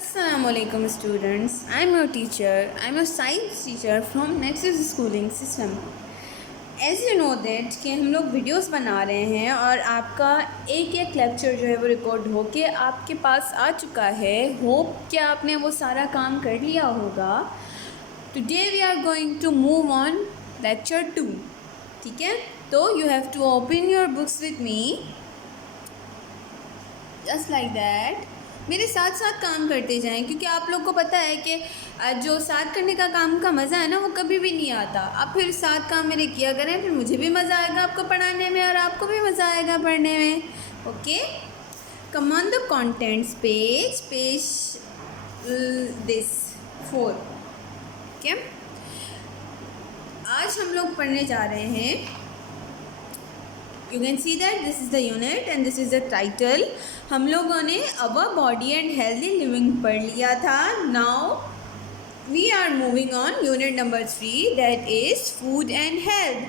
Assalamualaikum students. I'm your teacher. I'm a science teacher from Nexus Schooling System. As you know that कि हम लोग videos बना रहे हैं और आपका एक एक लेक्चर जो है वो रिकॉर्ड होके आपके पास आ चुका है. होप कि आपने वो सारा काम कर लिया होगा. Today we are going to move on lecture 2. ठीक है, तो you have to open your books with me just like that. मेरे साथ साथ काम करते जाएं, क्योंकि आप लोग को पता है कि जो साथ करने का काम का मज़ा है ना, वो कभी भी नहीं आता. आप फिर साथ काम मेरे किया करें, फिर मुझे भी मज़ा आएगा आपको पढ़ाने में और आपको भी मज़ा आएगा पढ़ने में. Okay, come on the contents page this 4. Okay, आज हम लोग पढ़ने जा रहे हैं. You can see that this is the unit and this is the title. हम लोगों ने Our Body and Healthy Living पढ़ लिया था. Now we are moving on unit number 3, that is Food and Health.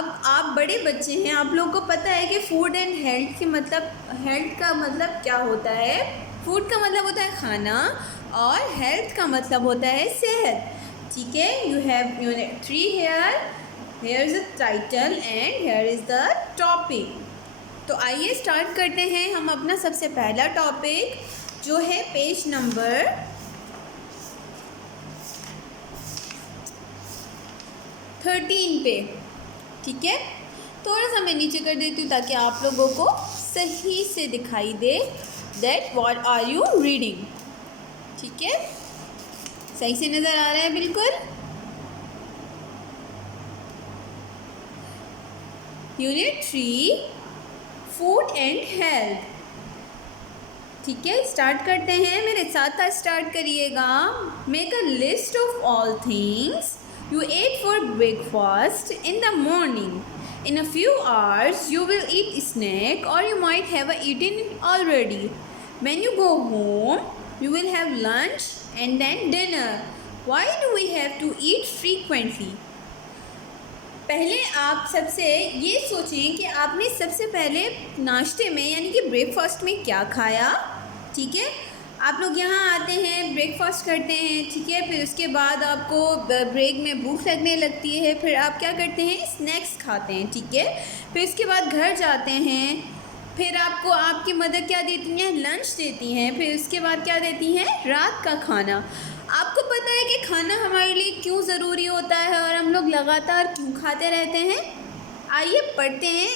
अब आप बड़े बच्चे हैं, आप लोगों को पता है कि फूड एंड हेल्थ के मतलब, हेल्थ का मतलब क्या होता है. फूड का मतलब होता है खाना और हेल्थ का मतलब होता है सेहत. ठीक है, you have unit 3 here. Here is the title and here is the topic. तो आइए स्टार्ट करते हैं हम अपना सबसे पहला टॉपिक, जो है पेज नंबर 13 पे. ठीक है, थोड़ा सा मैं नीचे कर देती हूँ ताकि आप लोगों को सही से दिखाई दे that what are you reading. ठीक है, सही से नज़र आ रहा है बिल्कुल. Unit 3 food and health. ठीक है, स्टार्ट करते हैं. मेरे साथ साथ स्टार्ट करिएगा. Make a list of all things you ate for breakfast in the morning. In a few hours you will eat snack और you might have eaten it already. When you go home you will have lunch and then dinner. Why do we have to eat frequently. पहले आप सबसे ये सोचें कि आपने सबसे पहले नाश्ते में यानी कि ब्रेकफास्ट में क्या खाया. ठीक है, आप लोग यहाँ आते हैं, ब्रेकफास्ट करते हैं. ठीक है, फिर उसके बाद आपको ब्रेक में भूख लगने लगती है, फिर आप क्या करते हैं, स्नैक्स खाते हैं. ठीक है, फिर उसके बाद घर जाते हैं, फिर आपको आपकी मदर क्या देती हैं, लंच देती हैं. फिर उसके बाद क्या देती हैं, रात का खाना. आपको पता है कि खाना हमारे लिए क्यों ज़रूरी होता है और हम लोग लगातार क्यों खाते रहते हैं. आइए पढ़ते हैं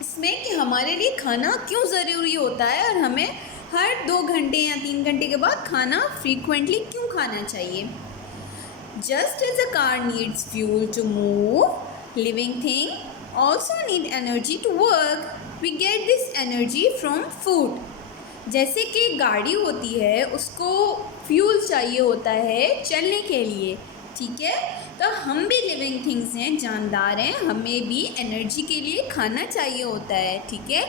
इसमें कि हमारे लिए खाना क्यों ज़रूरी होता है और हमें हर 2 घंटे या 3 घंटे के बाद खाना फ्रीक्वेंटली क्यों खाना चाहिए. Just as a car needs fuel to move, living thing also need energy to work. We get this energy from food. जैसे कि गाड़ी होती है, उसको फ्यूल चाहिए होता है चलने के लिए. ठीक है, तो हम भी लिविंग थिंग्स हैं, जानदार हैं, हमें भी एनर्जी के लिए खाना चाहिए होता है. ठीक है,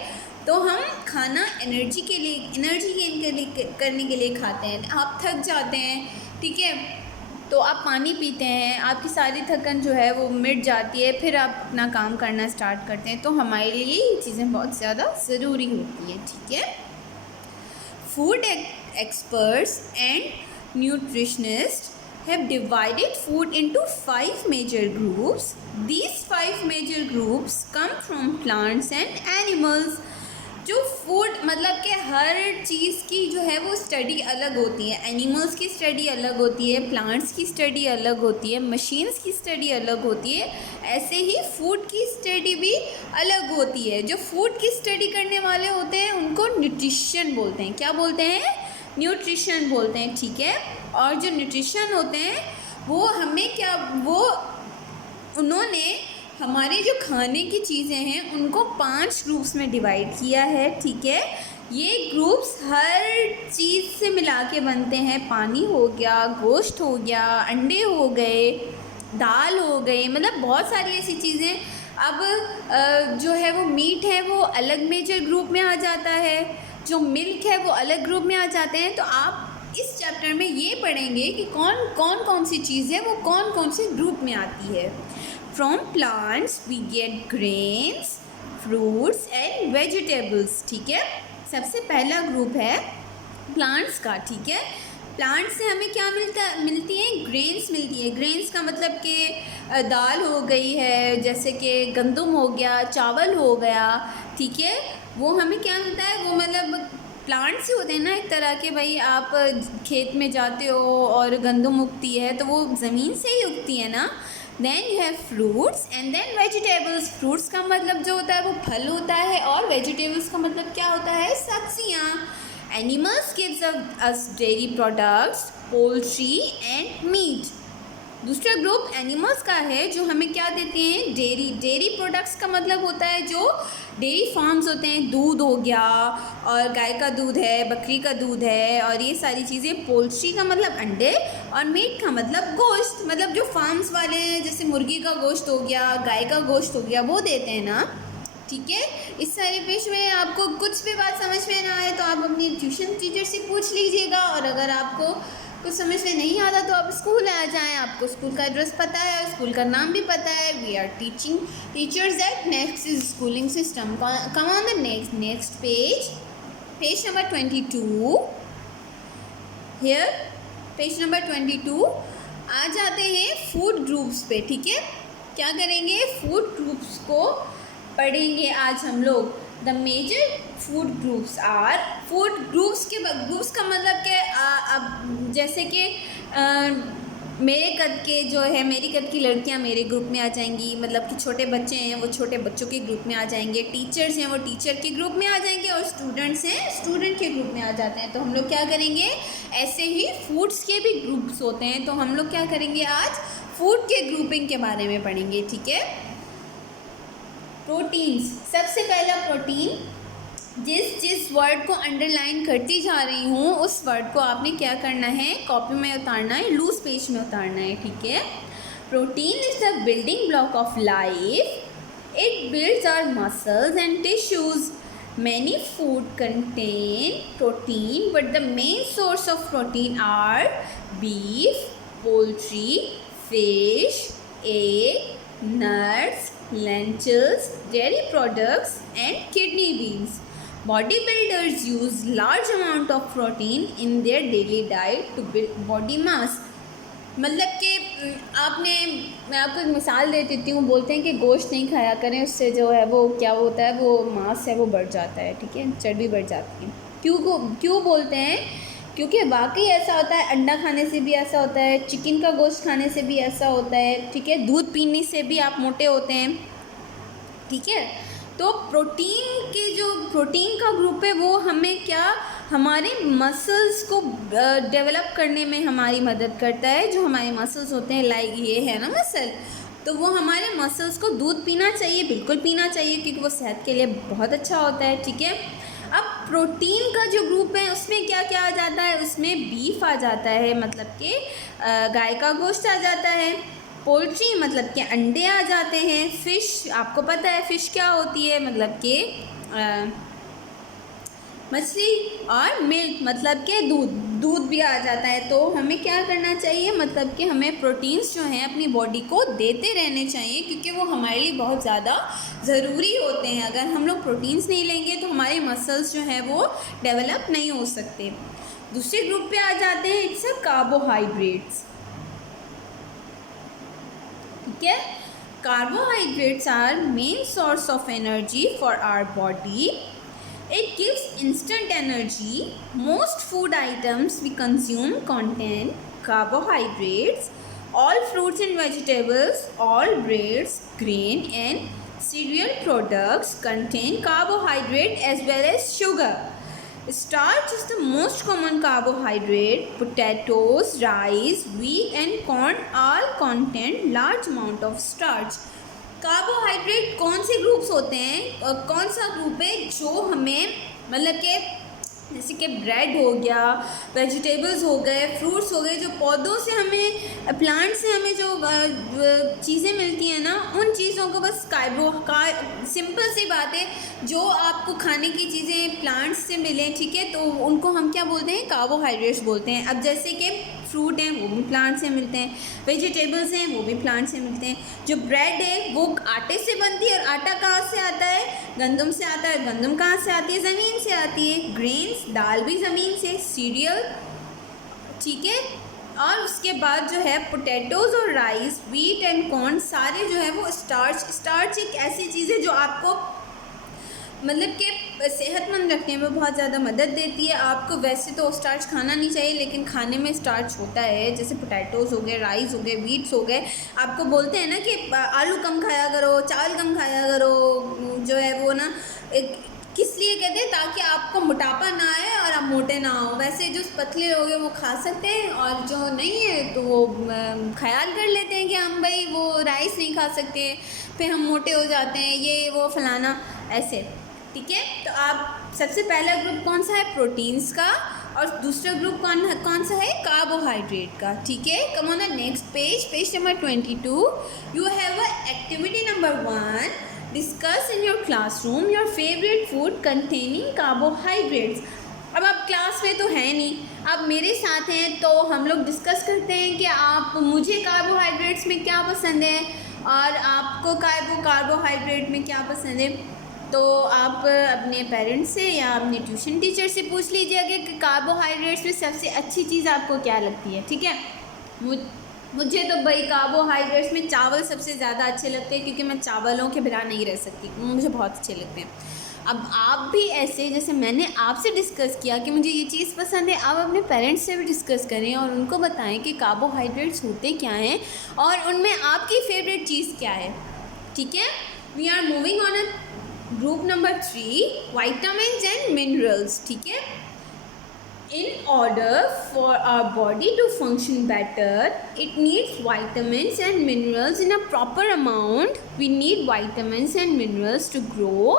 तो हम खाना एनर्जी के लिए, एनर्जी गेन करने के लिए खाते हैं. आप थक जाते हैं, ठीक है, तो आप पानी पीते हैं, आपकी सारी थकन जो है वो मिट जाती है, फिर आप अपना काम करना स्टार्ट करते हैं. तो हमारे लिए ये चीज़ें बहुत ज़्यादा ज़रूरी होती हैं. ठीक है, food experts and nutritionists have divided food into 5 major groups. These 5 major groups come from plants and animals. जो फूड मतलब कि हर चीज़ की जो है वो स्टडी अलग होती है. एनिमल्स की स्टडी अलग होती है, प्लांट्स की स्टडी अलग होती है, मशीन्स की स्टडी अलग होती है. ऐसे ही फूड की स्टडी भी अलग होती है. जो फूड की स्टडी करने वाले होते हैं उनको न्यूट्रिशन बोलते हैं. क्या बोलते हैं, न्यूट्रिशन बोलते हैं. ठीक है, और जो न्यूट्रिशन होते हैं वो हमें क्या, वो उन्होंने हमारे जो खाने की चीज़ें हैं उनको 5 ग्रुप्स में डिवाइड किया है. ठीक है, ये ग्रुप्स हर चीज़ से मिला के बनते हैं. पानी हो गया, गोश्त हो गया, अंडे हो गए, दाल हो गई, मतलब बहुत सारी ऐसी चीज़ें. अब जो है वो मीट है वो अलग मेजर ग्रुप में आ जाता है, जो मिल्क है वो अलग ग्रुप में आ जाते हैं. तो आप इस चैप्टर में ये पढ़ेंगे कि कौन सी चीज़ है वो कौन से ग्रुप में आती है. From plants we get grains, fruits and vegetables. ठीक है, सबसे पहला ग्रुप है प्लांट्स का, ठीक है। प्लांट से हमें क्या मिलती है, ग्रेन्स मिलती है। ग्रेन्स का मतलब कि दाल हो गई है, जैसे कि गंदम हो गया, चावल हो गया, ठीक है। वो हमें क्या मिलता है, वो मतलब प्लांट से होते हैं ना एक तरह के। भाई आप खेत में जाते हो और गंदम उगती है तो वो ज़मीन से ही उगती है ना। Then you have fruits and then vegetables. Fruits का मतलब जो होता है वो फल होता है, और वेजिटेबल्स का मतलब क्या होता है, सब्जियाँ। Animals gives us dairy products, poultry and meat. दूसरा ग्रुप एनिमल्स का है जो हमें क्या देते हैं, डेयरी। डेयरी प्रोडक्ट्स का मतलब होता है जो डेयरी फार्म्स होते हैं, दूध हो गया, और गाय का दूध है, बकरी का दूध है, और ये सारी चीज़ें। पोल्ट्री का मतलब अंडे, और मीट का मतलब गोश्त। मतलब जो फार्म्स वाले हैं, जैसे मुर्गी का गोश्त हो गया, गाय का गोश्त हो गया, वो देते हैं ना, ठीक है। इस सारे पेश में आपको कुछ भी बात समझ में ना आए तो आप अपनी ट्यूशन टीचर से पूछ लीजिएगा, और अगर आपको कुछ समझ में नहीं आता तो आप स्कूल आ जाएं। आपको स्कूल का एड्रेस पता है और स्कूल का नाम भी पता है। We are teaching teachers at next schooling system. Come on the next page number 22। Here page number 22। आ जाते हैं फूड ग्रुप्स पे, ठीक है। क्या करेंगे, फूड ग्रुप्स को पढ़ेंगे आज हम लोग। The major food groups are, food groups का मतलब कि अब जैसे कि मेरे कद के जो है, मेरी कद की लड़कियां मेरे ग्रुप में आ जाएंगी। मतलब कि छोटे बच्चे हैं वो छोटे बच्चों के ग्रुप में आ जाएंगे, टीचर्स हैं वो टीचर के ग्रुप में आ जाएंगे, और स्टूडेंट्स हैं स्टूडेंट के ग्रुप में आ जाते हैं। तो हम लोग क्या करेंगे, ऐसे ही फूड्स के भी ग्रुप्स होते हैं। तो हम लोग क्या करेंगे, आज फूड के ग्रुपिंग के बारे में पढ़ेंगे, ठीक है। प्रोटीन्स, सबसे पहला प्रोटीन। जिस वर्ड को अंडरलाइन करती जा रही हूँ उस वर्ड को आपने क्या करना है, कॉपी में उतारना है, लूज पेज में उतारना है, ठीक है। Protein is the building block of life. It builds our muscles and tissues. Many food contain protein, but the main source of protein are beef, poultry, fish, egg, nuts, lentils, dairy products, and kidney beans. Bodybuilders use large amount of protein in their daily diet to build body mass. मतलब कि मैं आपको एक मिसाल दे देती हूँ। बोलते हैं कि गोश्त नहीं खाया करें, उससे जो है वो क्या होता है, वो मांस है वो बढ़ जाता है, ठीक है, चर्बी बढ़ जाती है। क्यों बोलते हैं, क्योंकि वाकई ऐसा होता है। अंडा खाने से भी ऐसा होता है, चिकन का गोश्त खाने से भी ऐसा होता है, ठीक है। दूध पीने से भी आप मोटे होते हैं, ठीक है। तो प्रोटीन का ग्रुप है वो हमें क्या, हमारे मसल्स को डेवलप करने में हमारी मदद करता है। जो हमारे मसल्स होते हैं, लाइक ये है ना मसल, तो वो हमारे मसल्स को दूध पीना चाहिए, बिल्कुल पीना चाहिए, क्योंकि वो सेहत के लिए बहुत अच्छा होता है, ठीक है। अब प्रोटीन का जो ग्रुप है उसमें क्या क्या आ जाता है, उसमें बीफ आ जाता है, मतलब कि गाय का गोश्त आ जाता है। पोल्ट्री मतलब कि अंडे आ जाते हैं। फ़िश, आपको पता है फ़िश क्या होती है, मतलब कि मछली। और मिल्क मतलब कि दूध भी आ जाता है। तो हमें क्या करना चाहिए, मतलब कि हमें प्रोटीन्स जो हैं अपनी बॉडी को देते रहने चाहिए, क्योंकि वो हमारे लिए बहुत ज़्यादा ज़रूरी होते हैं। अगर हम लोग प्रोटीन्स नहीं लेंगे तो हमारे मसल्स जो हैं वो डेवलप नहीं हो सकते। दूसरे ग्रुप पे आ जाते हैं, इट्स अ कार्बोहाइड्रेट्स, ठीक है। Carbohydrates are main source of energy for our body. It gives instant energy. Most food items we consume contain carbohydrates. All fruits and vegetables, all breads, grain and cereal products contain carbohydrate as well as sugar. Starch is the most common carbohydrate. Potatoes, rice, wheat and corn all contain large amount of starch. Carbohydrate कौन से groups होते हैं, और कौन सा group है जो हमें, मतलब कि जैसे कि ब्रेड हो गया, वेजिटेबल्स हो गए, फ्रूट्स हो गए, जो पौधों से हमें, प्लांट से हमें जो चीज़ें मिलती हैं ना, उन चीज़ों को बस सिंपल सी बात है, जो आपको खाने की चीज़ें प्लांट्स से मिलें, ठीक है, तो उनको हम क्या बोलते हैं, कार्बोहाइड्रेट्स बोलते हैं। अब जैसे कि फ्रूट हैं वो भी प्लांट से मिलते हैं, वेजिटेबल्स हैं वो भी प्लांट से मिलते हैं। जो ब्रेड है वो आटे से बनती है, और आटा कहाँ से आता है, गंदम से आता है। गंदम कहाँ से आती है, ज़मीन से आती है। ग्रेन्स ग्रेन्स, दाल भी ज़मीन से, सीरियल, ठीक है। और उसके बाद जो है पोटैटोज़ और राइस, व्हीट एंड कॉर्न, सारे जो है वो स्टार्च एक ऐसी चीज़ है जो आपको मतलब कि सेहतमंद रखने में बहुत ज़्यादा मदद देती है। आपको वैसे तो स्टार्च खाना नहीं चाहिए, लेकिन खाने में स्टार्च होता है। जैसे पोटैटोज़ हो गए, राइस हो गए, व्हीट्स हो गए। आपको बोलते हैं ना कि आलू कम खाया करो, चावल कम खाया करो, जो है वो ना किस लिए कहते हैं, ताकि आपको मोटापा ना आए और आप मोटे ना हो। वैसे जो पतले लोग हैं वो खा सकते हैं, और जो नहीं है तो वो ख्याल कर लेते हैं कि हम भाई वो राइस नहीं खा सकते, फिर हम मोटे हो जाते हैं, ये वो फलाना ऐसे, ठीक है। तो आप सबसे पहला ग्रुप कौन सा है, प्रोटीन्स का, और दूसरा ग्रुप कौन सा है, कार्बोहाइड्रेट का, ठीक है। Come on the next page number 22, you have a activity number 1, discuss in your classroom your favourite food containing carbohydrates. अब आप क्लास में तो है नहीं, आप मेरे साथ हैं, तो हम लोग डिस्कस करते हैं कि आप मुझे कार्बोहाइड्रेट्स में क्या पसंद है और आपको कार्बोहाइड्रेट में क्या पसंद है। तो आप अपने पेरेंट्स से या अपने ट्यूशन टीचर से पूछ लीजिएगा कि कार्बोहाइड्रेट्स में सबसे अच्छी चीज़ आपको क्या लगती है, ठीक है। मुझे तो भाई कार्बोहाइड्रेट्स में चावल सबसे ज़्यादा अच्छे लगते हैं, क्योंकि मैं चावलों के बिना नहीं रह सकती, मुझे बहुत अच्छे लगते हैं। अब आप भी ऐसे, जैसे मैंने आपसे डिस्कस किया कि मुझे ये चीज़ पसंद है, आप अपने पेरेंट्स से भी डिस्कस करें और उनको बताएं कि कार्बोहाइड्रेट्स होते क्या हैं और उनमें आपकी फेवरेट चीज़ क्या है, ठीक है। We are moving on a group number 3, vitamins and minerals, ठीक है। In order for our body to function better, it needs vitamins and minerals in a proper amount. We need vitamins and minerals to grow.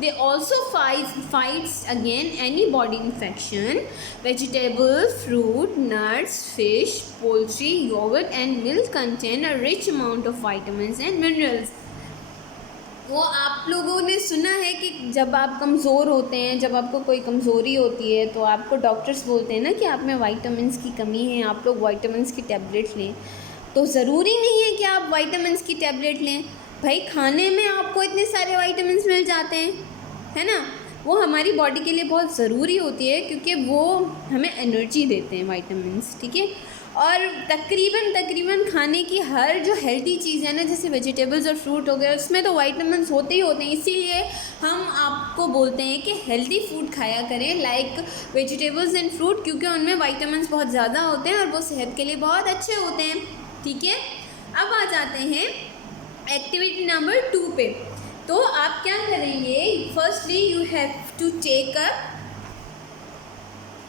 They also fights against any body infection. Vegetable, fruit, nuts, fish, poultry, yogurt and milk contain a rich amount of vitamins and minerals. वो आप लोगों ने सुना है कि जब आप कमज़ोर होते हैं, जब आपको कोई कमज़ोरी होती है, तो आपको डॉक्टर्स बोलते हैं ना कि आप में विटामिन्स की कमी है, आप लोग विटामिन्स की टैबलेट लें। तो ज़रूरी नहीं है कि आप विटामिन्स की टैबलेट लें, भाई खाने में आपको इतने सारे विटामिन्स मिल जाते हैं, है ना। वो हमारी बॉडी के लिए बहुत ज़रूरी होती है, क्योंकि वो हमें एनर्जी देते हैं विटामिन्स, ठीक है। और तकरीबन खाने की हर जो हेल्दी चीज़ है ना, जैसे वेजिटेबल्स और फ्रूट हो गए, उसमें तो विटामिन्स होते ही होते हैं। इसीलिए हम आपको बोलते हैं कि हेल्दी फूड खाया करें, लाइक वेजिटेबल्स एंड फ्रूट, क्योंकि उनमें विटामिन्स बहुत ज़्यादा होते हैं और वो सेहत के लिए बहुत अच्छे होते हैं, ठीक है। अब आ जाते हैं एक्टिविटी नंबर 2 पे। तो आप क्या करेंगे, firstly you have to take up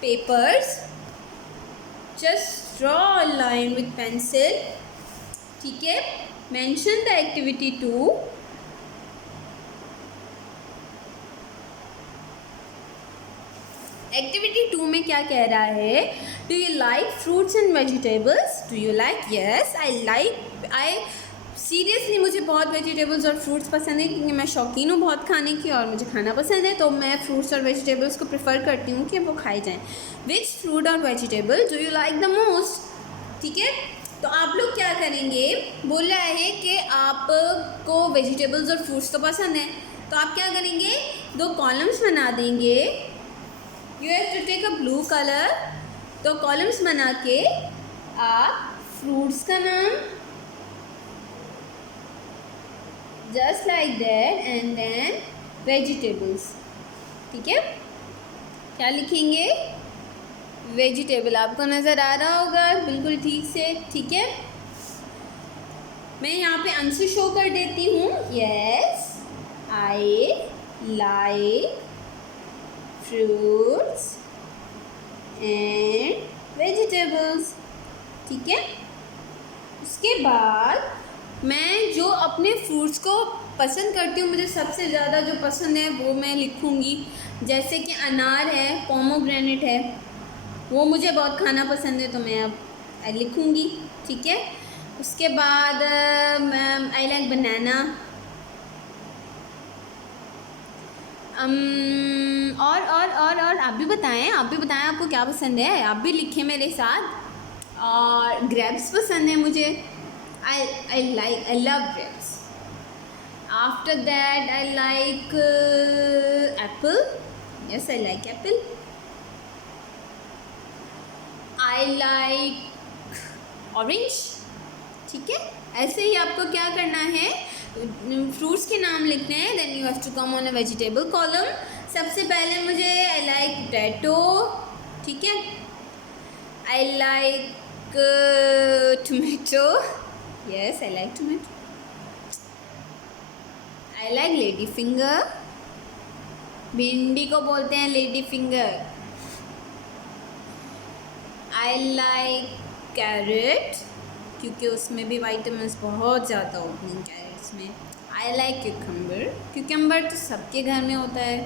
papers, just draw a line with pencil, ठीक है। mention the activity 2, एक्टिविटी 2 में क्या कह रहा है, do you like fruits and vegetables, do you like, yes I seriously मुझे बहुत वेजिटेबल्स और फ्रूट्स पसंद है, क्योंकि मैं शौकीन हूँ बहुत खाने की और मुझे खाना पसंद है, तो मैं फ्रूट्स और वेजिटेबल्स को प्रेफर करती हूँ कि वो खाए जाएं। विच फ्रूट और vegetable do you like the most, ठीक है। तो आप लोग क्या करेंगे, बोल रहा है कि आपको वेजिटेबल्स और फ्रूट्स तो पसंद है, तो आप क्या करेंगे, 2 कॉलम्स बना देंगे। You have to take a blue colour, तो कॉलम्स बना के आप फ्रूट्स का नाम just like that and then vegetables, ठीक है। क्या लिखेंगे, वेजिटेबल, आपको नज़र आ रहा होगा बिल्कुल ठीक से, ठीक है। मैं यहाँ पे आंसर शो कर देती हूँ, yes I like fruits and vegetables, ठीक है। उसके बाद मैं जो अपने फ्रूट्स को पसंद करती हूँ, मुझे सबसे ज़्यादा जो पसंद है वो मैं लिखूँगी, जैसे कि अनार है, पोमोग्रेनेट है, वो मुझे बहुत खाना पसंद है, तो मैं अब लिखूँगी, ठीक है। उसके बाद आई लाइक बनाना, और आप भी बताएं आपको क्या पसंद है, आप भी लिखें मेरे साथ। और ग्रेप्स पसंद है मुझे, I love grapes. After that I like Apple, yes I like Apple. I like orange. ठीक है, ऐसे ही आपको क्या करना है, फ्रूट्स के नाम लिखने हैं। Then you have to come on a vegetable column. सबसे पहले मुझे आई लाइक पोटैटो। ठीक है, I like tomato. Yes, I like tomato. I like lady finger. भिंडी को बोलते हैं lady finger. I like carrot, क्योंकि उसमें भी विटामिन्स बहुत ज़्यादा होते हैं कैरेट्स में। I like cucumber. क्यूकम्बर तो सबके घर में होता है।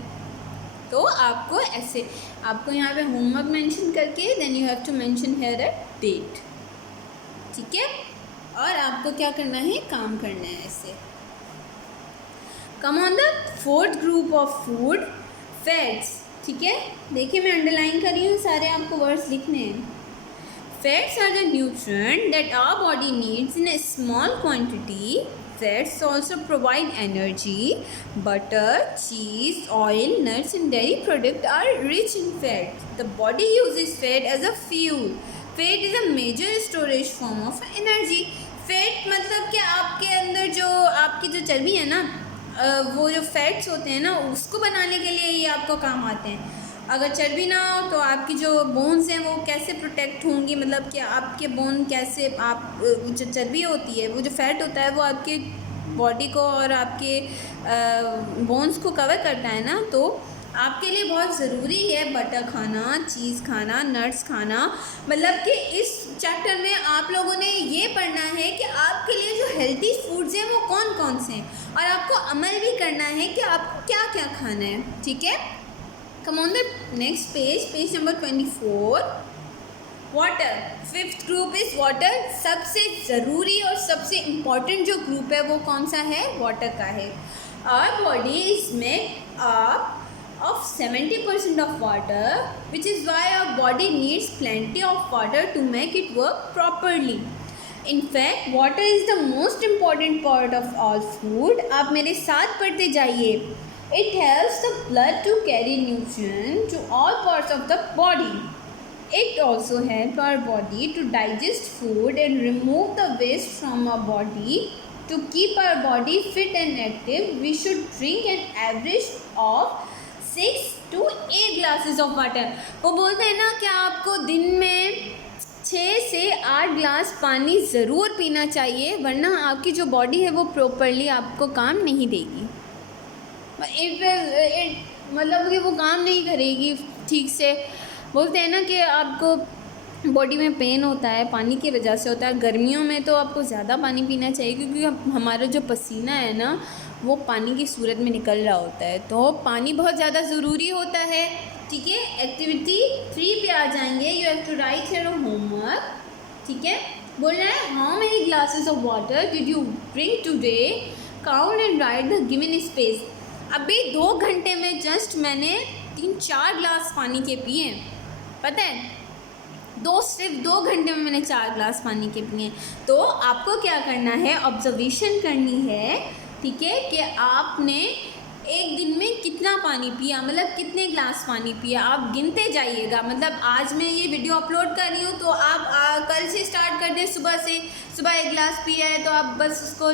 तो आपको ऐसे, आपको यहाँ पे होमवर्क मेंशन करके then you have to mention here a date. ठीक है, और आपको क्या करना है, काम करना है ऐसे। कम on the fourth group of food, fats. ठीक है, देखिए मैं अंडरलाइन कर रही हूँ, सारे आपको वर्ड्स लिखने हैं। Fats are the nutrient that our body needs in a small quantity. Fats also provide energy. Butter, cheese, oil, nuts and dairy products are rich in fat. The body uses fat as a fuel. Fat is a major storage form of energy. Fat मतलब कि आपके अंदर जो आपकी जो चर्बी है ना, वो जो फैट्स होते हैं ना, उसको बनाने के लिए ये आपको काम आते हैं। अगर चर्बी ना हो तो आपकी जो बोन्स हैं वो कैसे प्रोटेक्ट होंगी, मतलब कि आपके बोन कैसे, आप जो चर्बी होती है, वो जो फैट होता है वो आपके बॉडी को और आपके बोन्स को कवर करता है ना। तो आपके लिए बहुत ज़रूरी है बटर खाना, चीज़ खाना, नट्स खाना। मतलब कि इस चैप्टर में आप लोगों ने ये पढ़ना है कि आपके लिए जो हेल्दी फूड्स हैं वो कौन कौन से हैं, और आपको अमल भी करना है कि आपको क्या क्या खाना है। ठीक है, come on the next page, page number 24। Water, fifth group is water. सबसे ज़रूरी और सबसे इम्पॉर्टेंट जो ग्रुप है वो कौन सा है, वाटर का है। Our body is made up of 70% of water, which is why our body needs plenty of water to make it work properly. In fact, water is the most important part of all food. आप मेरे साथ पढ़ते जाइए। It helps the blood to carry nutrients to all parts of the body. It also helps our body to digest food and remove the waste from our body. To keep our body fit and active, we should drink an average of 6 to 8 glasses of water. वो बोलते हैं ना कि आपको दिन में 6 से 8 glass पानी ज़रूर पीना चाहिए, वरना आपकी जो बॉडी है वो प्रॉपरली आपको काम नहीं देगी। मतलब कि वो काम नहीं करेगी ठीक से। बोलते हैं ना कि आपको बॉडी में पेन होता है, पानी की वजह से होता है। गर्मियों में तो आपको ज़्यादा पानी पीना चाहिए, क्योंकि हमारा जो पसीना है ना वो पानी की सूरत में निकल रहा होता है, तो पानी बहुत ज़्यादा ज़रूरी होता है। ठीक है, एक्टिविटी 3 पे आ जाएंगे। You have to write your homework. ठीक है, बोल रहा है how many glasses of water did you drink today, count and write the given space. अभी 2 घंटे में जस्ट मैंने 3-4 ग्लास पानी के पिए, पता है, सिर्फ 2 घंटे में मैंने 4 ग्लास पानी के पिए। तो आपको क्या करना है, ऑब्जर्वेशन करनी है। ठीक है, कि आपने एक दिन में कितना पानी पिया, मतलब कितने ग्लास पानी पिया, आप गिनते जाइएगा। मतलब आज मैं ये वीडियो अपलोड कर रही हूँ तो आप कल से स्टार्ट कर दें। सुबह 1 गिलास पिया है तो आप बस उसको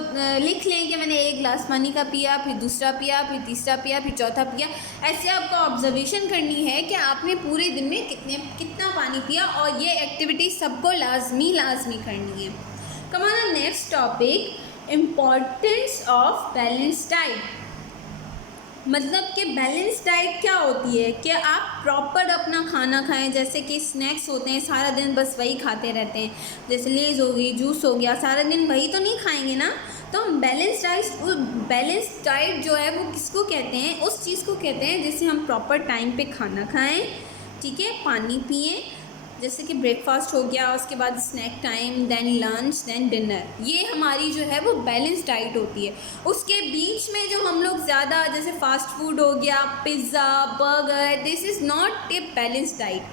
लिख लें कि मैंने 1 गिलास पानी का पिया, फिर दूसरा पिया, फिर तीसरा पिया, फिर चौथा पिया। ऐसे आपको ऑब्जर्वेशन करनी है कि आपने पूरे दिन में कितना पानी पिया, और ये एक्टिविटी सबको लाजमी करनी है। Come on the next topic, importance of balance diet. मतलब कि बैलेंस डाइट क्या होती है कि आप प्रॉपर अपना खाना खाएं। जैसे कि स्नैक्स होते हैं, सारा दिन बस वही खाते रहते हैं, जैसे लेज़ हो गई, जूस हो गया, सारा दिन वही तो नहीं खाएंगे ना। तो बैलेंस डाइट जो है वो किसको कहते हैं, उस चीज़ को कहते हैं जिससे हम प्रॉपर टाइम पे खाना खाएं। ठीक है, पानी पिएं, जैसे कि ब्रेकफास्ट हो गया, उसके बाद snack time, then lunch, then dinner. ये हमारी जो है वो बैलेंस डाइट होती है। उसके बीच में जो हम लोग ज़्यादा, जैसे फास्ट फूड हो गया, pizza, burger, this is not a balance diet,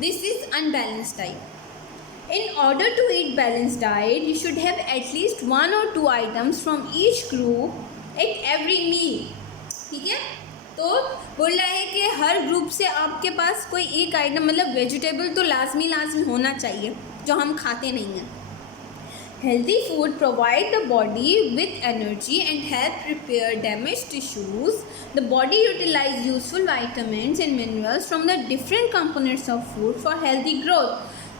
this is unbalanced diet. In order to eat balanced diet, you should have at least 1 or 2 items from each group at every meal. ठीक है, तो बोल रहा है कि हर group से आपके पास कोई एक आइटम मतलब वेजिटेबल तो लाजमी होना चाहिए जो हम खाते नहीं हैं। Healthy food provide the body with energy and help repair damaged tissues. The body utilize useful vitamins and minerals from the different components of food for healthy growth.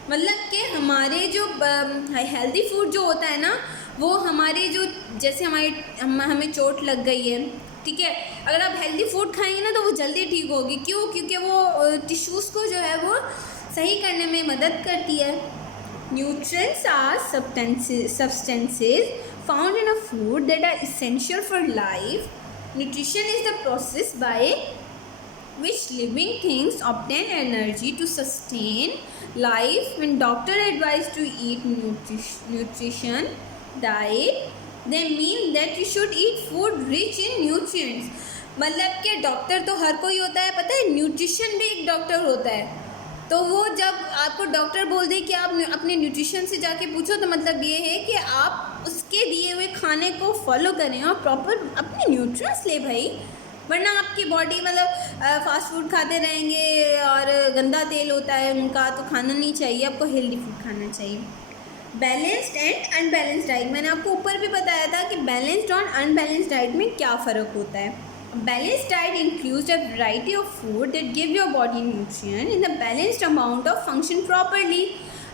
मतलब कि हमारे जो हेल्दी फूड जो होता है ना, वो हमारे जो जैसे हमें चोट लग गई है, ठीक है, अगर आप हेल्दी फूड खाएंगे ना तो वो जल्दी ठीक होगी। क्यों? क्योंकि वो टिश्यूज़ को जो है वो सही करने में मदद करती है। Nutrients are substances found in a food that are essential for life. Nutrition is the process by which living things obtain energy to sustain life. When doctor advise to eat nutrition diet, they mean that you should eat food rich in nutrients. मतलब कि doctor तो हर कोई होता है, पता है, nutrition भी एक डॉक्टर होता है। तो वो जब आपको डॉक्टर बोल दे कि आप अपने न्यूट्रिशन से जाके पूछो, तो मतलब ये है कि आप उसके दिए हुए खाने को फॉलो करें और प्रॉपर अपने न्यूट्रिएंट्स ले भाई, वरना आपकी बॉडी मतलब फास्ट फूड खाते रहेंगे और गंदा तेल होता है उनका, तो खाना नहीं चाहिए, आपको हेल्दी फूड खाना चाहिए। बैलेंस्ड एंड अनबैलेंस्ड डाइट, मैंने आपको ऊपर भी बताया था कि बैलेंस्ड और अनबैलेंस्ड डाइट में क्या फ़र्क होता है। A balanced diet includes a variety of food that give your body nutrients in a balanced amount of function properly.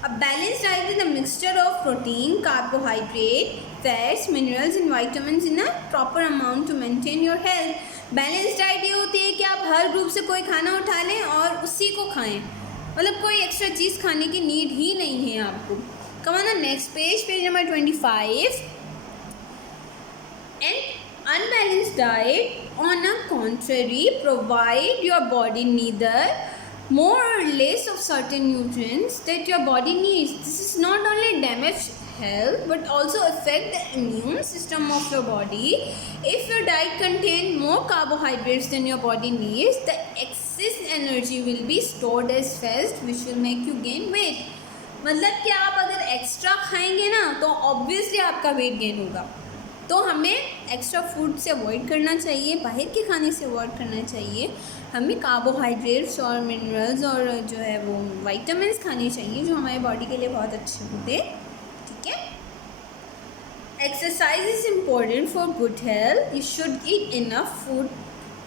A balanced diet is a mixture of protein, carbohydrate, fats, minerals and vitamins in a proper amount to maintain your health. Balanced diet ये होती है कि आप हर group से कोई खाना उठा लें और उसी को खाएं, मतलब कोई एक्स्ट्रा चीज़ खाने की नीड ही नहीं है आपको। Come on the next page, page number 25. And unbalanced diet, on the contrary, provide your body neither more or less of certain nutrients that your body needs. This is not only damage health but also affect the immune system of your body. If your diet contains more carbohydrates than your body needs, the excess energy will be stored as fat, which will make you gain weight. मतलब कि आप अगर extra खाएंगे ना तो obviously आपका weight gain होगा। तो हमें एक्स्ट्रा फूड से अवॉइड करना चाहिए, बाहर के खाने से अवॉइड करना चाहिए। हमें कार्बोहाइड्रेट्स और मिनरल्स और जो है वो विटामिन्स खाने चाहिए जो हमारे बॉडी के लिए बहुत अच्छे होते हैं, ठीक है। Exercise is important for good health. You should eat enough food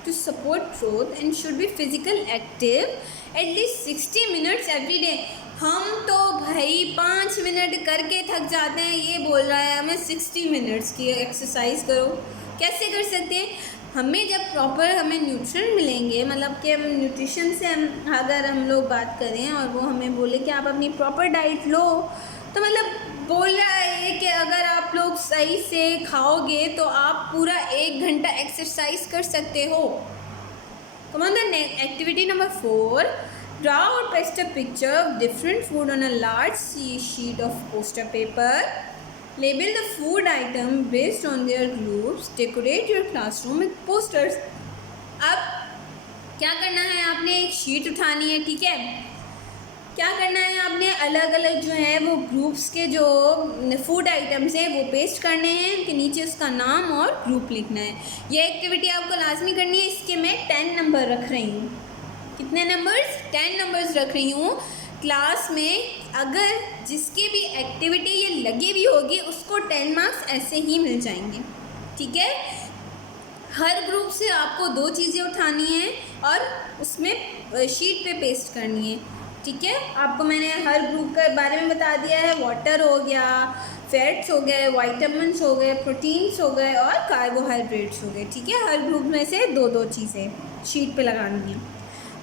to support growth and should be physical active at least 60 minutes every day. हम तो भाई 5 मिनट करके थक जाते हैं, ये बोल रहा है हमें 60 मिनट्स की एक्सरसाइज करो। कैसे कर सकते हैं? हमें जब प्रॉपर हमें न्यूट्रिशन मिलेंगे, मतलब कि हम न्यूट्रिशन से अगर हम लोग बात करें और वो हमें बोले कि आप अपनी प्रॉपर डाइट लो, तो मतलब बोल रहा है कि अगर आप लोग सही से खाओगे तो आप पूरा 1 घंटा एक्सरसाइज कर सकते हो। कम on the activity number 4, draw or paste a picture of different food on a large sheet of poster paper. Label the food item based on their groups. Decorate your classroom with posters. अब क्या करना है, आपने एक sheet उठानी है, ठीक है। क्या करना है, आपने अलग अलग जो है वो ग्रुप्स के जो फूड आइटम्स हैं वो पेस्ट करने हैं, उनके नीचे उसका नाम और ग्रुप लिखना है। ये एक्टिविटी आपको लाजमी करनी है। इसके मैं 10 नंबर रख रही हूँ। कितने नंबर्स? 10 नंबर्स रख रही हूँ। क्लास में अगर जिसकी भी एक्टिविटी ये लगी भी होगी उसको 10 मार्क्स ऐसे ही मिल जाएंगे, ठीक है। हर ग्रुप से आपको 2 चीज़ें उठानी हैं और उसमें शीट पे पेस्ट करनी है, ठीक है। आपको मैंने हर ग्रुप के बारे में बता दिया है। वाटर हो गया, फैट्स हो गए, विटामिन्स हो गए, प्रोटीन्स हो गए और कार्बोहाइड्रेट्स हो गए, ठीक है। हर ग्रुप में से 2-2 चीज़ें शीट पे लगानी है।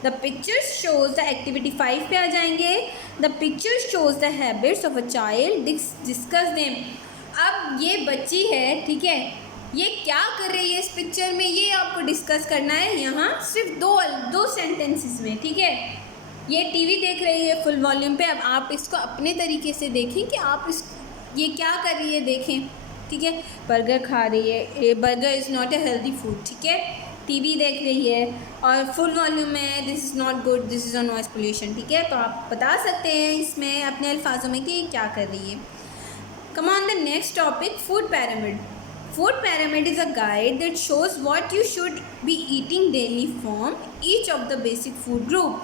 The pictures shows the activity 5 पे आ जाएंगे। The pictures shows the habits of a child, discuss them. अब ये बच्ची है, ठीक है, ये क्या कर रही है इस पिक्चर में, ये आपको डिस्कस करना है यहाँ सिर्फ 2 सेंटेंसेस में, ठीक है। ये टीवी देख रही है फुल वॉल्यूम पे। अब आप इसको अपने तरीके से देखें कि आप ये क्या कर रही है, देखें, ठीक है। बर्गर खा रही है, burger is not a healthy food, ठीक है। टीवी देख रही है और फुल वॉल्यूम में, this is not good, this is a noise pollution, ठीक है। तो आप बता सकते हैं इसमें अपने अल्फाजों में कि क्या कर रही है। Come on the next topic, food pyramid. Food pyramid is a guide that shows what you should be eating daily from each of the basic food group.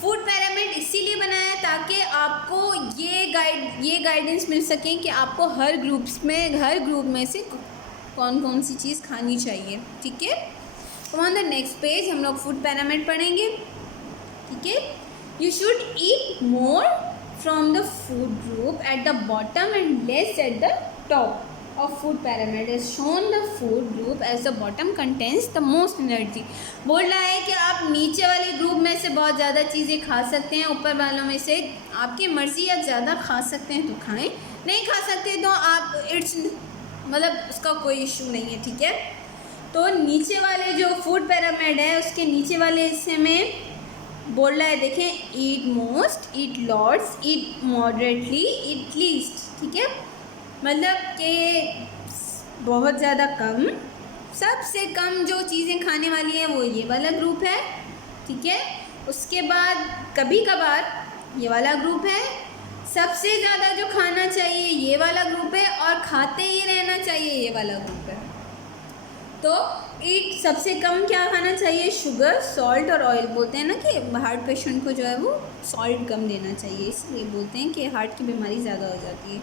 Food pyramid इसीलिए बनाया है ताकि आपको ये गाइडेंस मिल सके कि आपको हर ग्रुप में से कौन कौन सी चीज़ खानी चाहिए. ठीक है. ऑन द नेक्स्ट पेज हम लोग फूड पैरामिड पढ़ेंगे. ठीक है. You should eat more from the food group at the bottom and less at the top of food pyramid is shown the food group as the bottom contains the most energy. बोल रहा है कि आप नीचे वाले group में से बहुत ज़्यादा चीज़ें खा सकते हैं, ऊपर वालों में से आपकी मर्ज़ी. आप ज़्यादा खा सकते हैं तो खाएं, नहीं खा सकते तो आप उसका कोई इशू नहीं है. ठीक है. तो नीचे वाले जो फूड पैरामिड है उसके नीचे वाले हिस्से में बोल रहा है, देखें, ईट मोस्ट, ईट लॉट्स, ईट मॉडरेटली, ईट लीस्ट. ठीक है. मतलब कि बहुत ज़्यादा कम, सबसे कम जो चीज़ें खाने वाली हैं वो ये वाला ग्रुप है. ठीक है. उसके बाद कभी कभार ये वाला ग्रुप है. सबसे ज़्यादा जो खाना चाहिए ये वाला ग्रुप है, और खाते ही रहना चाहिए ये वाला ग्रुप है. तो ईट सबसे कम क्या खाना चाहिए? शुगर, सॉल्ट और ऑयल. बोलते हैं ना कि हार्ट पेशेंट को जो है वो सॉल्ट कम लेना चाहिए, इसलिए बोलते हैं कि हार्ट की बीमारी ज़्यादा हो जाती है.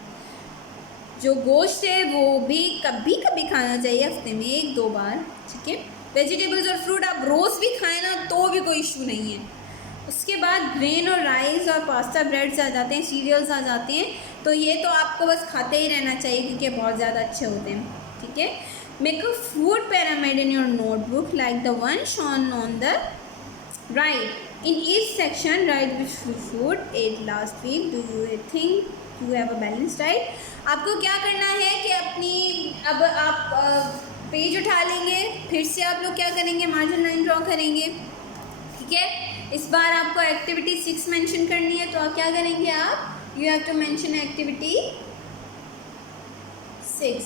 जो गोश्त है वो भी कभी कभी खाना चाहिए, हफ्ते में 1-2 बार. ठीक है. वेजिटेबल्स और फ्रूट आप रोज़ भी खाएं ना तो भी कोई इशू नहीं है. उसके बाद ग्रेन और राइस और पास्ता ब्रेड्स आ जाते हैं, सीरियल्स आ जाते हैं. तो ये तो आपको बस खाते ही रहना चाहिए क्योंकि बहुत ज़्यादा अच्छे होते हैं. ठीक है. Make a food pyramid in your notebook like the one shown on the right. In each section write which food ate last week. Do you think you have a balanced diet? आपको क्या करना है कि अब आप page उठा लेंगे, फिर से आप लोग क्या करेंगे? मार्जिन लाइन ड्रॉ करेंगे. ठीक है. इस बार आपको एक्टिविटी 6 मेंशन करनी है, तो आप क्या करेंगे? आप you have to mention activity 6.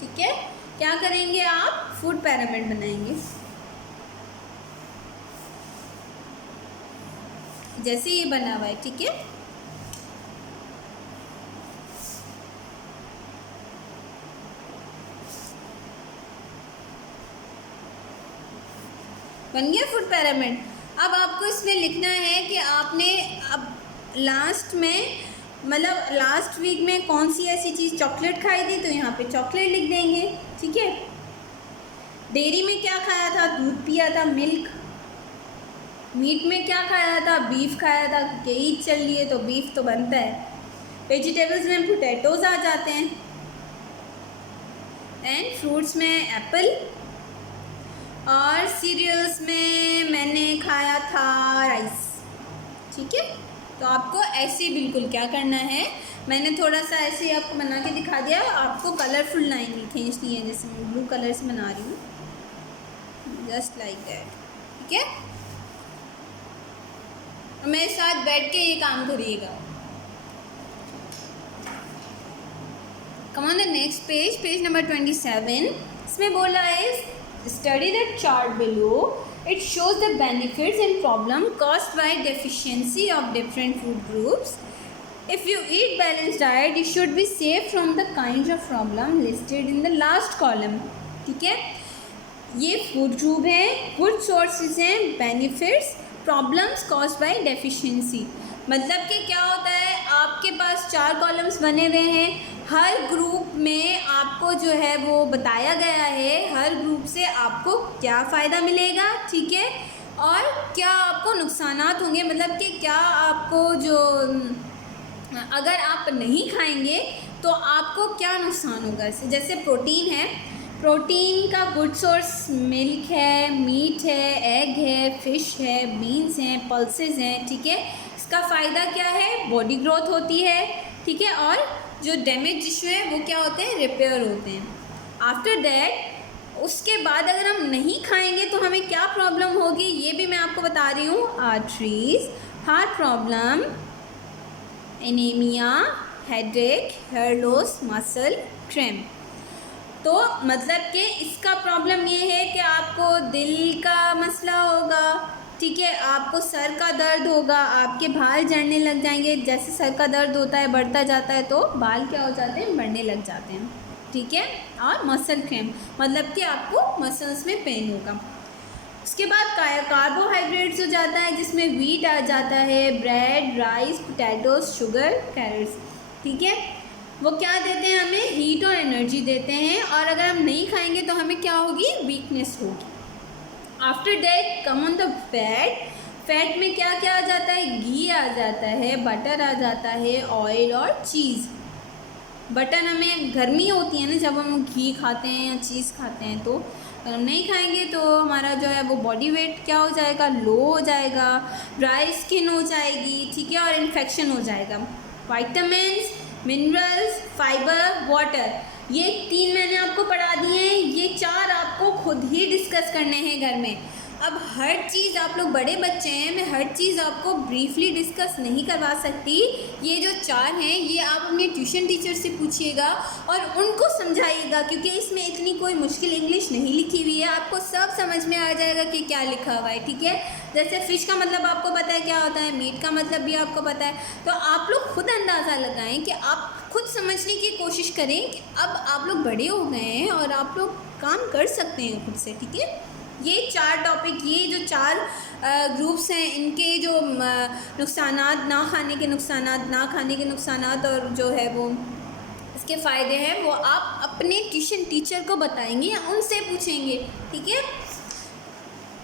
ठीक है. क्या करेंगे? आप फूड पैरामिड बनाएंगे. जैसे ये बना हुआ है. ठीक है. बन गया फूड पैरामिड. अब आपको इसमें लिखना है कि आपने अब लास्ट वीक में कौन सी ऐसी चीज़, चॉकलेट खाई थी तो यहाँ पे चॉकलेट लिख देंगे. ठीक है. डेयरी में क्या खाया था? दूध पिया था, मिल्क. मीट में क्या खाया था? बीफ खाया था, क्योंकि ईद चल रही है तो बीफ तो बनता है. वेजिटेबल्स में पोटैटोज़ आ जाते हैं, एंड फ्रूट्स में एप्पल, और सीरियल्स में मैंने खाया था राइस. ठीक है. तो आपको ऐसे बिल्कुल क्या करना है, मैंने थोड़ा सा ऐसे आपको बना के दिखा दिया. आपको कलरफुल लाइन खींचनी है, जैसे मैं ब्लू कलर से बना रही हूँ, जस्ट लाइक दैट. ठीक है. मेरे साथ बैठ के ये काम करिएगा. कम on the next page number 27. इसमें बोला है, study the chart below. It shows the benefits and problem caused by deficiency of different food groups. If you eat balanced diet, you should be safe from the kinds of problem listed in the last column. ठीक है. ये food group है, good sources हैं, benefits, problems caused by deficiency. मतलब कि क्या होता है, आपके पास 4 कॉलम्स बने हुए हैं. हर ग्रुप में आपको जो है वो बताया गया है, हर ग्रुप से आपको क्या फ़ायदा मिलेगा. ठीक है. और क्या आपको नुकसानात होंगे, मतलब कि क्या आपको जो अगर आप नहीं खाएंगे तो आपको क्या नुकसान होगा. जैसे प्रोटीन है, प्रोटीन का गुड सोर्स मिल्क है, मीट है, एग है, फ़िश है, बीन्स हैं, पल्सेस हैं. ठीक है. इसका फ़ायदा क्या है? बॉडी ग्रोथ होती है. ठीक है. और जो डैमेज टिश्यू है वो क्या होते हैं? रिपेयर होते हैं. आफ्टर दैट, उसके बाद अगर हम नहीं खाएंगे तो हमें क्या प्रॉब्लम होगी, ये भी मैं आपको बता रही हूँ. Arteries, heart problem, anaemia, headache, hair loss, muscle cramp. तो मतलब कि इसका प्रॉब्लम ये है कि आपको दिल का मसला होगा. ठीक है. आपको सर का दर्द होगा, आपके बाल झड़ने लग जाएंगे. जैसे सर का दर्द होता है, बढ़ता जाता है, तो बाल क्या हो जाते हैं? बढ़ने लग जाते हैं. ठीक है, और मसल क्रैम्प मतलब कि आपको मसल्स में पेन होगा। उसके बाद कार्बोहाइड्रेट्स हो जाता है जिसमें व्हीट आ जाता है, bread, rice, potatoes, sugar, carrots, ठीक है। वो क्या देते हैं हमें, हीट और एनर्जी देते हैं, और अगर हम नहीं खाएंगे तो हमें क्या होगी, वीकनेस होगी। After that come on the fat. Fat में क्या क्या आ जाता है, घी आ जाता है, बटर आ जाता है, ऑयल और चीज़। बटर हमें गर्मी होती है ना जब हम घी खाते हैं या चीज़ खाते हैं, तो अगर हम नहीं खाएंगे तो हमारा जो है वो बॉडी वेट क्या हो जाएगा, लो हो जाएगा, ड्राई स्किन हो जाएगी, ठीक है, और इन्फेक्शन हो जाएगा। वाइटामिन्स, मिनरल्स, फाइबर, वाटर, ये 3 मैंने आपको पढ़ा दिए हैं, ये 4 आपको खुद ही डिस्कस करने हैं घर में। अब हर चीज़, आप लोग बड़े बच्चे हैं, मैं हर चीज़ आपको ब्रीफली डिस्कस नहीं करवा सकती। ये जो 4 हैं ये आप अपने ट्यूशन टीचर से पूछिएगा और उनको समझाइएगा, क्योंकि इसमें इतनी कोई मुश्किल इंग्लिश नहीं लिखी हुई है, आपको सब समझ में आ जाएगा कि क्या लिखा हुआ है, ठीक है। जैसे फ़िश का मतलब आपको पता है क्या होता है, मीट का मतलब भी आपको पता है, तो आप लोग खुद अंदाज़ा लगाएं कि आप खुद समझने की कोशिश करें कि अब आप लोग बड़े हो गए हैं और आप लोग काम कर सकते हैं खुद से, ठीक है। ये 4 टॉपिक, ये जो 4 ग्रुप्स हैं, इनके जो नुकसानात, ना खाने के नुकसानात, ना खाने के नुकसानात और जो है वो इसके फ़ायदे हैं, वो आप अपने ट्यूशन टीचर को बताएंगे या उनसे पूछेंगे, ठीक है।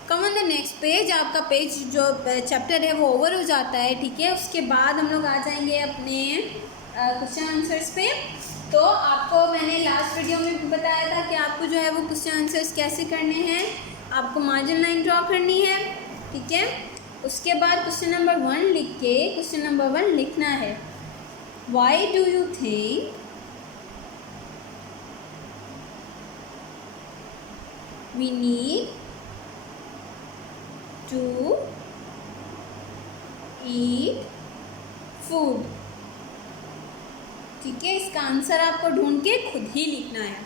Come on the next page, आपका पेज जो चैप्टर है वो ओवर हो जाता है, ठीक है। उसके बाद हम लोग आ जाएंगे अपने क्वेश्चन आंसर्स पे। तो आपको मैंने लास्ट वीडियो में भी बताया था कि आपको जो है वो क्वेश्चन आंसर्स कैसे करने हैं, आपको मार्जिन लाइन ड्रॉ करनी है, ठीक है। उसके बाद क्वेश्चन नंबर 1 लिख के क्वेश्चन नंबर 1 लिखना है, why do you think we need to eat food, ठीक है। इसका आंसर आपको ढूंढ के खुद ही लिखना है।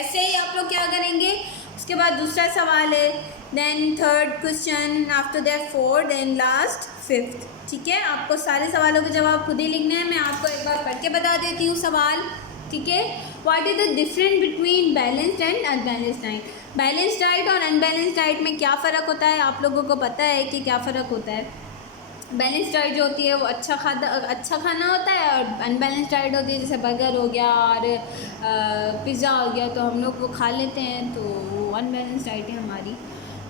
ऐसे ही आप लोग क्या करेंगे, उसके बाद दूसरा सवाल है, then third question, after that 4, then last 5th, ठीक है। आपको सारे सवालों के जवाब खुद ही लिखने हैं। मैं आपको एक बार पढ़ के बता देती हूँ सवाल, ठीक है। What is the difference between balanced and unbalanced diet. Balanced diet और अनबैलेंस्ड डाइट में क्या फ़र्क होता है, आप लोगों को पता है कि क्या फ़र्क होता है। बैलेंस डाइट जो होती है वो अच्छा खाना होता है, और अनबैलेंस डाइट होती है जैसे बर्गर हो गया और पिज़्ज़ा हो गया, तो हम लोग वो खा लेते हैं, तो वो अनबैलेंस डाइट है हमारी।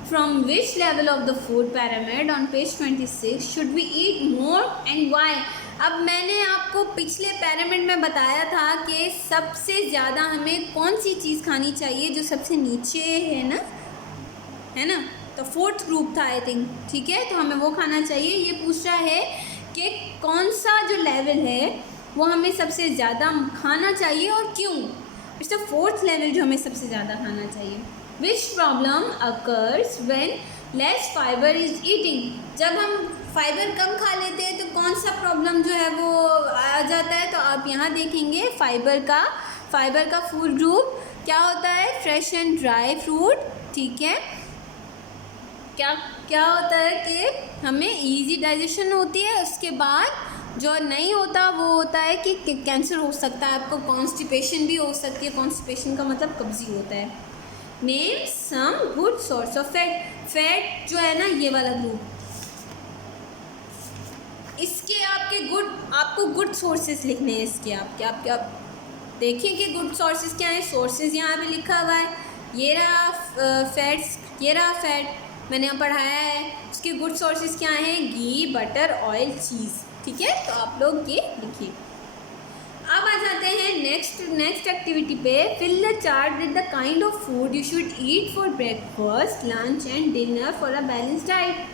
From which level of the food pyramid on page 26 should we eat more and why. अब मैंने आपको पिछले पैरामिड में बताया था कि सबसे ज़्यादा हमें कौन सी चीज़ खानी चाहिए, जो सबसे नीचे है ना, तो 4th ग्रुप था आई थिंक, ठीक है। तो हमें वो खाना चाहिए। ये पूछ रहा है कि कौन सा जो लेवल है वो हमें सबसे ज़्यादा खाना चाहिए और क्यों। इट्स द 4th लेवल जो हमें सबसे ज़्यादा खाना चाहिए। Which problem occurs when less fibre is eating. जब हम फाइबर कम खा लेते हैं तो कौन सा प्रॉब्लम जो है वो आ जाता है, तो आप यहाँ देखेंगे फाइबर का फूड ग्रुप क्या होता है, फ्रेश एंड ड्राई फ्रूट, ठीक है। क्या होता है कि हमें इजी डाइजेशन होती है। उसके बाद जो नहीं होता वो होता है कि कैंसर हो सकता है, आपको कॉन्स्टिपेशन भी हो सकती है। कॉन्स्टिपेशन का मतलब कब्जी होता है। Name some good source of fat जो है ना, ये वाला ग्रुप, इसके आपको गुड सोर्सेज लिखने हैं इसके। आप देखिए कि गुड सोर्सेज क्या है। सोर्सेज यहाँ पे लिखा हुआ है, ये रहा फैट्स, ये रहा फैट मैंने यहाँ पढ़ाया है। उसके गुड सोर्सेज क्या हैं, घी, बटर, ऑयल, चीज़, ठीक है। तो आप लोग ये लिखिए। अब आ जाते हैं नेक्स्ट एक्टिविटी पे। Fill the chart with the kind of food you should eat for breakfast, lunch and dinner for a balance diet.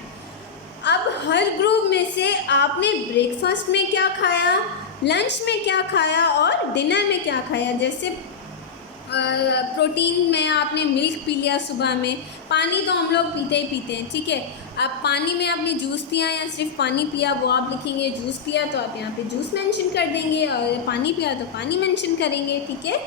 अब हर ग्रुप में से आपने ब्रेकफास्ट में क्या खाया, लंच में क्या खाया और डिनर में क्या खाया। जैसे प्रोटीन में आपने मिल्क पी लिया सुबह में, पानी तो हम लोग पीते ही पीते हैं, ठीक है। आप पानी में आपने जूस पिया या सिर्फ पानी पिया वो आप लिखेंगे। जूस पिया तो आप यहाँ पे जूस मेंशन कर देंगे, और पानी पिया तो पानी मेंशन करेंगे, ठीक है।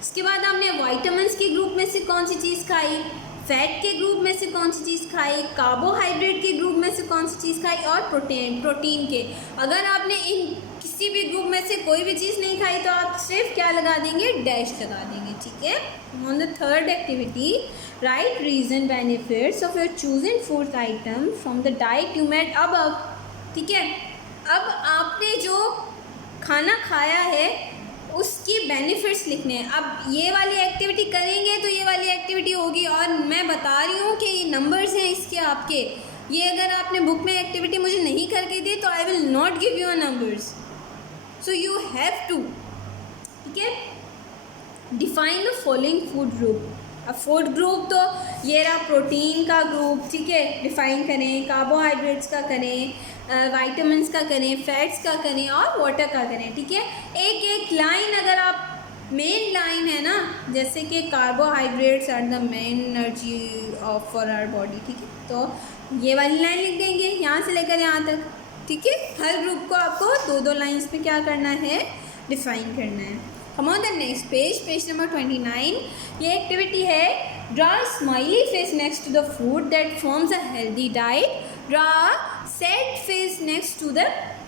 उसके बाद आपने वाइटामिन्स के ग्रुप में से कौन सी चीज़ खाई, फैट के ग्रुप में से कौन सी चीज़ खाई, कार्बोहाइड्रेट के ग्रुप में से कौन सी चीज़ खाई, और प्रोटीन के। अगर आपने इन किसी भी ग्रुप में से कोई भी चीज़ नहीं खाई तो आप सिर्फ क्या लगा देंगे, डैश लगा देंगे, ठीक है। On the third activity, write reason benefits of your chosen food item from the diet you made above, ठीक है। अब आपने जो खाना खाया है उसकी बेनिफिट्स लिखने हैं। अब ये वाली एक्टिविटी करेंगे तो ये वाली एक्टिविटी होगी, और मैं बता रही हूँ कि ये नंबर्स हैं इसके आपके, ये अगर आपने बुक में एक्टिविटी मुझे नहीं करके दी तो I will not give you numbers, so you have to, ठीक है। Define the following food group. अब फूड ग्रुप तो ये रहा प्रोटीन का ग्रुप, ठीक है, डिफाइन करें, कार्बोहाइड्रेट्स का करें, वाइटामिन्स का करें, फैट्स का करें और वाटर का करें, ठीक है। एक एक लाइन अगर आप, मेन लाइन है ना, जैसे कि carbohydrates are the main energy of for our body, ठीक है, तो ये वाली लाइन लिख देंगे यहाँ से लेकर यहाँ तक, ठीक है। हर ग्रुप को आपको दो दो लाइन्स पे क्या करना है, डिफाइन करना है। Come on the next page, page number 29। ये एक्टिविटी है, draw smiley face next to the food that forms a healthy diet, draw sad face next to the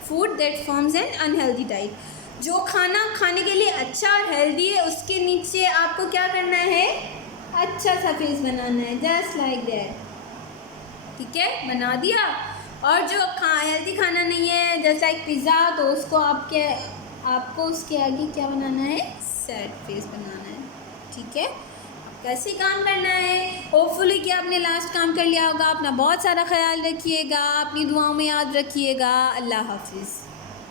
food that forms an unhealthy diet. जो खाना खाने के लिए अच्छा और healthy है उसके नीचे आपको क्या करना है, अच्छा सा फेस बनाना है, जस्ट लाइक दैट, ठीक है, बना दिया। और जो हेल्दी खाना नहीं है जैसे लाइक पिज़्ज़ा, तो उसको आपको उसके आगे क्या बनाना है, सैड फेस बनाना है, ठीक है। कैसे काम करना है, होपफुली कि आपने लास्ट काम कर लिया होगा। अपना बहुत सारा ख्याल रखिएगा, अपनी दुआओं में याद रखिएगा। अल्लाह हाफिज़।